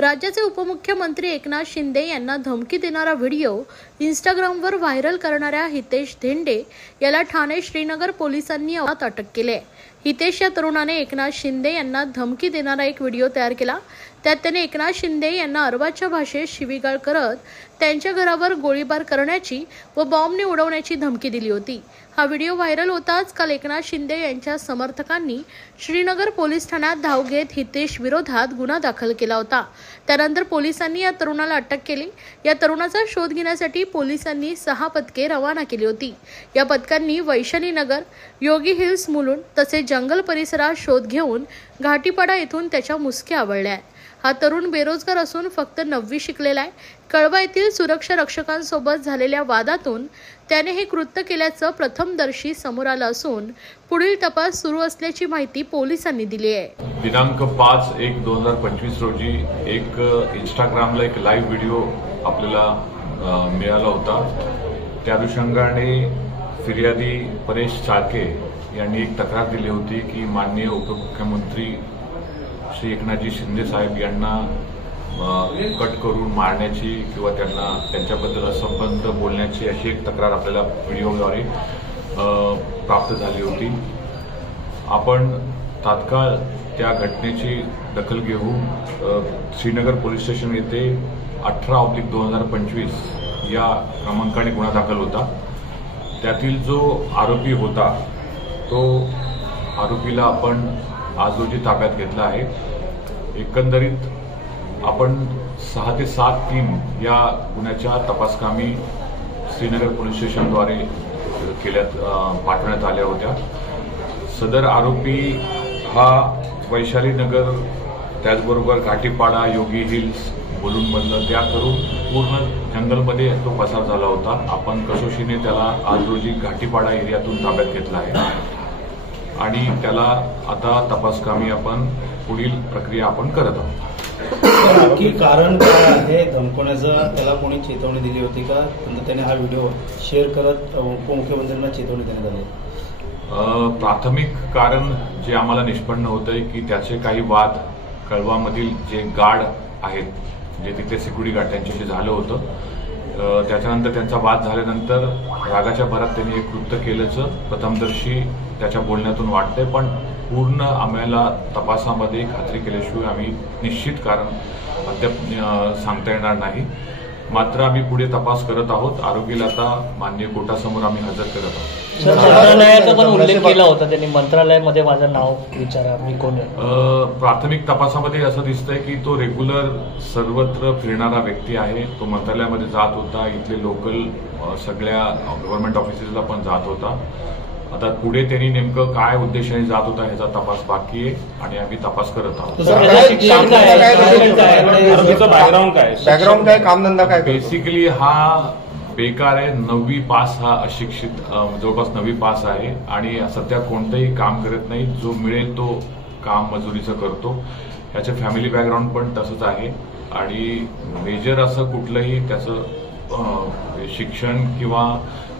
राज्याचे उपमुख्यमंत्री एकनाथ शिंदे यांना धमकी देणारा व्हिडिओ इंस्टाग्रामवर व्हायरल करणाऱ्या हितेश धेंडे याला ठाणे श्रीनगर पोलिसांनी अटक केली आहे। हितेश या तरुणाने एकनाथ शिंदे यांना धमकी देणारा एक व्हिडिओ तयार केला। त्यात त्याने एकनाथ शिंदे यांना अरबाच्या भाषेत शिवीगाळ करत त्यांच्या घरावर गोळीबार करण्याची व बॉम्बने उडवण्याची धमकी दिली होती। हा व्हिडिओ व्हायरल होताच काल एकनाथ शिंदे यांच्या समर्थकांनी श्रीनगर पोलीस ठाण्यात धाव घेत हितेश विरोधात गुन्हा दाखल केला होता। त्यानंतर पोलिसांनी या तरुणाला अटक केली। या तरुणाचा शोध घेण्यासाठी पोलिसांनी 6 पथके रवाना केली होती। या पथकांनी वैशाली नगर, योगी हिल्स मुलुंड तसेच जंगल परिसरात शोध घेऊन घाटीपाडा येथून त्याच्या मुसक्या आवळल्या आहेत। हा तरुण बेरोजगार असून फक्त 9वी शिकलेला आहे। कळवा येथील सुरक्षा रक्षकांसोबत झालेल्या वादातून त्याने हे कृत्य केल्याचं प्रथमदर्शी समोर आलं असून पुढील तपास सुरू असल्याची माहिती पोलिसांनी दिली आहे। दिनांक 5/1/2025 रोजी एक इंस्टाग्रामला एक लाईव्ह व्हिडिओ आपल्याला मिळाला होता। त्या अनुषंगाने फिर्यादी परेश चाळके यांनी एक तक्रार दिली होती की माननीय उपमुख्यमंत्री श्री एकनाथजी शिंदे साहेब यांना कट करून मारण्याची किंवा त्यांच्याबद्दल असंबद्ध बोलण्याची अशी एक तक्रार आपल्याला व्हिडिओद्वारे प्राप्त झाली होती। आपण तात्काळ त्या घटनेची दखल घेऊन श्रीनगर पोलीस स्टेशन येथे 18/2025 या क्रमांकाने गुन्हा दाखल होता। त्यातील जो आरोपी होता तो आरोपीला आपण आज रोजी ताब्यात घेतला आहे। एकंदरीत आपण 6 ते 7/3 या गुन्ह्याच्या तपासकामी श्रीनगर पोलीस स्टेशनद्वारे पाठवण्यात आल्या होत्या। सदर आरोपी हा वैशाली नगर त्याचबरोबर घाटीपाडा, योगी हिल्स, मुलुंडमधलं त्या करून पूर्ण जंगलमध्ये तो पसार झाला होता। आपण कसोशीने त्याला आज रोजी घाटीपाडा एरियातून ताब्यात घेतला आहे आणि त्याला आता तपासकामी आपण पुढील प्रक्रिया आपण करत आहोत। नक्की कारण काय आहे धमकवण्याचं? त्याला कोणी चेतावणी दिली होती का? त्याने हा व्हिडिओ शेअर करत उपमुख्यमंत्र्यांना चेतावणी देण्यात आली? प्राथमिक कारण जे आम्हाला निष्पन्न होतंय की त्याचे काही वाद कळवामधील जे गार्ड आहेत, जे तिथे सिक्युरिटी गार्ड त्यांच्याशी झालं होतं। त्याच्यानंतर त्यांचा वाद झाल्यानंतर रागाच्या भरात त्यांनी एक कृत्य केल्याचं प्रथमदर्शी त्याच्या बोलण्यातून वाटतंय, पण पूर्ण आम्हाला तपासामध्ये खात्री केल्याशिवाय आम्ही निश्चित कारण अद्याप सांगता येणार नाही। मात्र आम्ही पुढे तपास करत आहोत। आरोपीला आता माननीय कोर्टासमोर आम्ही हजर करत आहोत। मंत्रालयाचा पण उल्लेख केला होता त्यांनी, मंत्रालयामध्ये माझं नाव विचारा, मी कोण आहे? प्राथमिक तपासामध्ये असं दिसतंय की तो रेग्युलर सर्वत्र फिरणारा व्यक्ती आहे। तो मंत्रालयामध्ये जात होता, इथले लोकल सगळ्या गव्हर्नमेंट ऑफिसेसला पण जात होता। आता पुढे त्यांनी नेमकं काय उद्देशाने जात होता ह्याचा तपास बाकी आहे आणि आम्ही तपास करत आहोत। बॅकग्राऊंड काय, कामधंदा काय? बेसिकली हा बेकार आहे। 9वी पास, हा अशिक्षित जवळपास 9वी पास आहे आणि सध्या कोणतंही काम करत नाही। जो मिळेल तो काम मजुरीचं करतो। याचं फॅमिली बॅकग्राऊंड पण तसंच आहे आणि मेजर असं कुठलंही त्याचं शिक्षण किंवा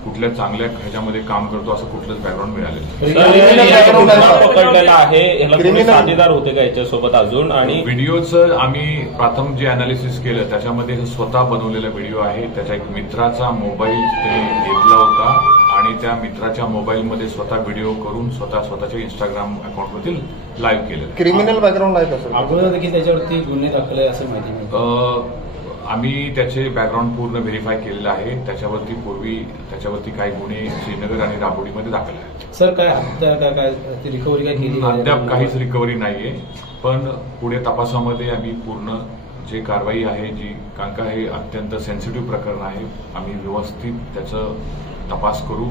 कुठल्या चांगल्या ह्याच्यामध्ये काम करतो असं कुठलंच बॅकग्राऊंड मिळालेलं आहे। साथीदार होते का याच्यासोबत अजून? आणि व्हिडिओचं आम्ही प्रथम जे अनालिसिस केलं त्याच्यामध्ये स्वतः बनवलेला व्हिडिओ आहे। त्याच्या एक मित्राचा मोबाईल त्यांनी घेतला होता आणि त्या मित्राच्या मोबाईलमध्ये स्वतः व्हिडिओ करून स्वतःच्या इंस्टाग्राम अकाउंटवरती लाईव्ह केलं। क्रिमिनल बॅकग्राऊंड आहे का सर? अगोदर देखील त्याच्यावरती गुन्हे दाखल आहे असं माहिती मिळते। आम्ही त्याचे बॅकग्राऊंड पूर्ण व्हेरीफाय केलेलं आहे। त्याच्यावरती काही गुन्हे श्रीनगर आणि राबोडीमध्ये दाखल आहेत। सर काय हत्या काय रिकव्हरी काय केली? अद्याप काहीच रिकव्हरी नाहीये, पण पुढे तपासामध्ये आम्ही पूर्ण जे कारवाई आहे कारण का हे अत्यंत सेन्सिटिव्ह प्रकरण आहे, आम्ही व्यवस्थित त्याचं तपास करू।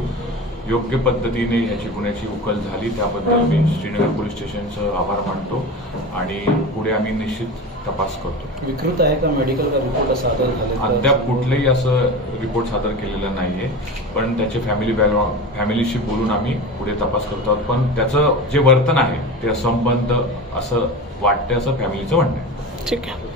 योग्य पद्धतीने याची गुन्ह्याची उकल झाली त्याबद्दल मी श्रीनगर पोलीस स्टेशनचं आभार मानतो आणि पुढे आम्ही निश्चित तपास करतो। विकृत आहे का मेडिकल का रिपोर्ट सादर झाले? अद्याप कुठलंही असं रिपोर्ट सादर केलेलं नाहीये, पण त्याचे फॅमिलीशी बोलून आम्ही पुढे तपास करतो आहोत। पण त्याचं जे वर्तन आहे ते असंबद्ध असं वाटतंय असं फॅमिलीचं म्हणणं आहे। ठीक आहे।